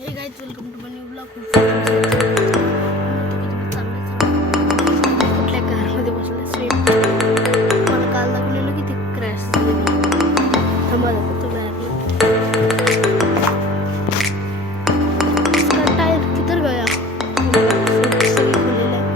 हे guys welcome to new blog. कुठल्या कारमध्ये बसले स्विफ्ट मला काल दाखवलेलं की ते क्रॅश थांबा दाखवतो इसका टायर किधर गया. सभी खुलेला आहे.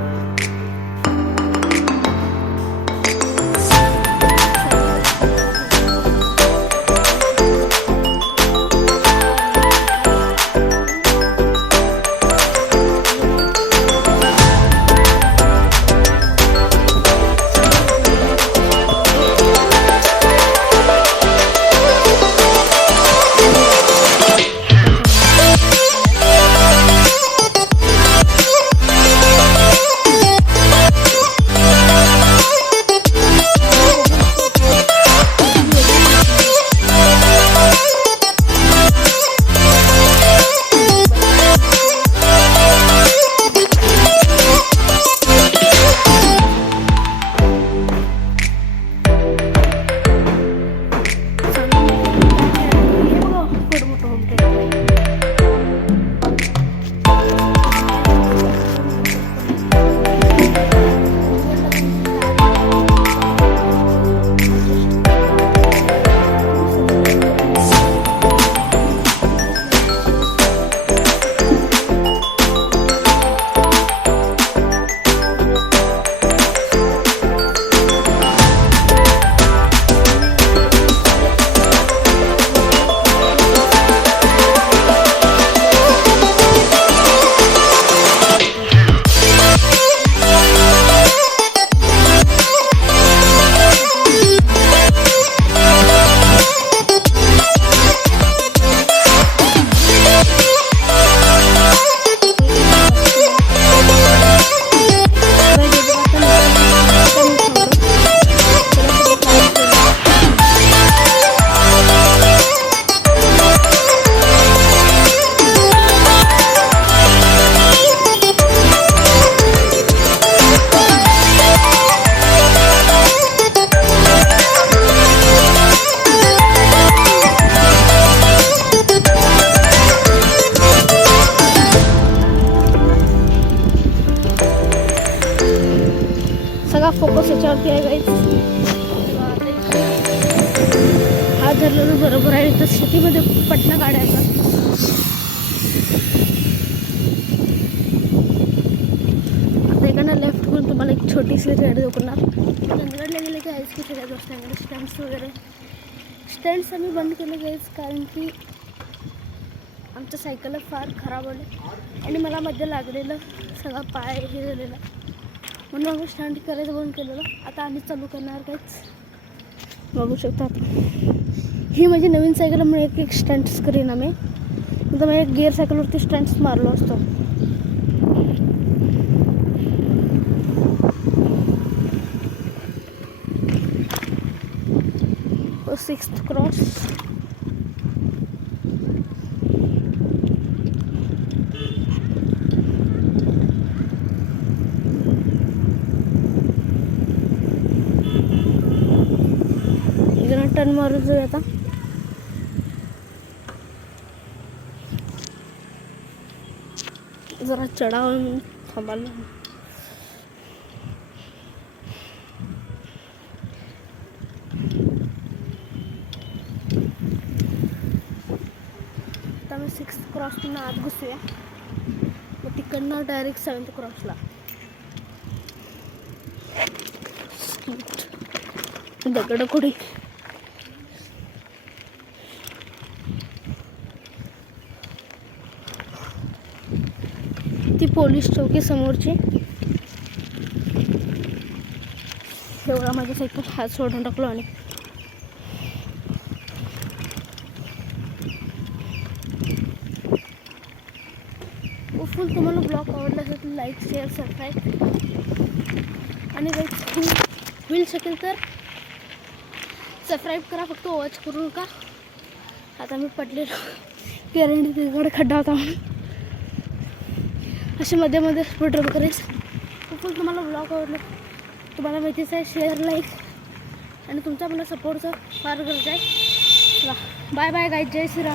सगळा फोकस याच्यावरती आहे गाईज. हात धरलेलं बरोबर आहे. तर शेतीमध्ये पटना गाड्या येतात. आता एकानं लेफ्ट करून तुम्हाला एक छोटीशी गाडी दाखवणार. चंदगडला गेले की आहेच की सगळ्या गोष्टींमध्ये स्टँड्स वगैरे. स्टँड्स आम्ही बंद केले गाईज कारण की आमच्या सायकल फार खराब आले आणि मला मध्ये लागलेलं सगळा पाय हे झालेला म्हणून आम्ही स्टँड करायचं बंद केलेलं. आता आम्ही चालू करणार काहीच बघू शकता. ही माझी नवीन सायकलमुळे एक स्टंट्स करीन आम्ही. नंतर मी एक गिअर सायकलवरती स्टंट्स मारलो असतो. सिक्स्थ क्रॉस टर्न मारू जाऊ. आता जरा चढाव थांबायला. आता मी 6th क्रॉसला आत घुसूया. मग तिकडनं डायरेक्ट 7th क्रॉसला. दगड कुठे ती पोलीस चौकी समोरची. एवढा माझ्या सायकल हात सोडून टाकलो. आणि फुल तुम्हाला ब्लॉग आवडला असेल तर लाईक शेअर सबस्क्राईब आणि होईल शकेल तर सबस्क्राईब करा. फक्त वॉच करू नका. आता मी पडलेलो कारण तिकडे खड्डा होता म्हणून असे मध्ये मध्ये पेट्रोल करायचं. फुल तुम्हाला ब्लॉग आवडला तुम्हाला माहितीच आहे शेअर लाईक आणि तुमचा मला सपोर्टचा फार गरज आहे. Bye bye guys. जय श्रीराम.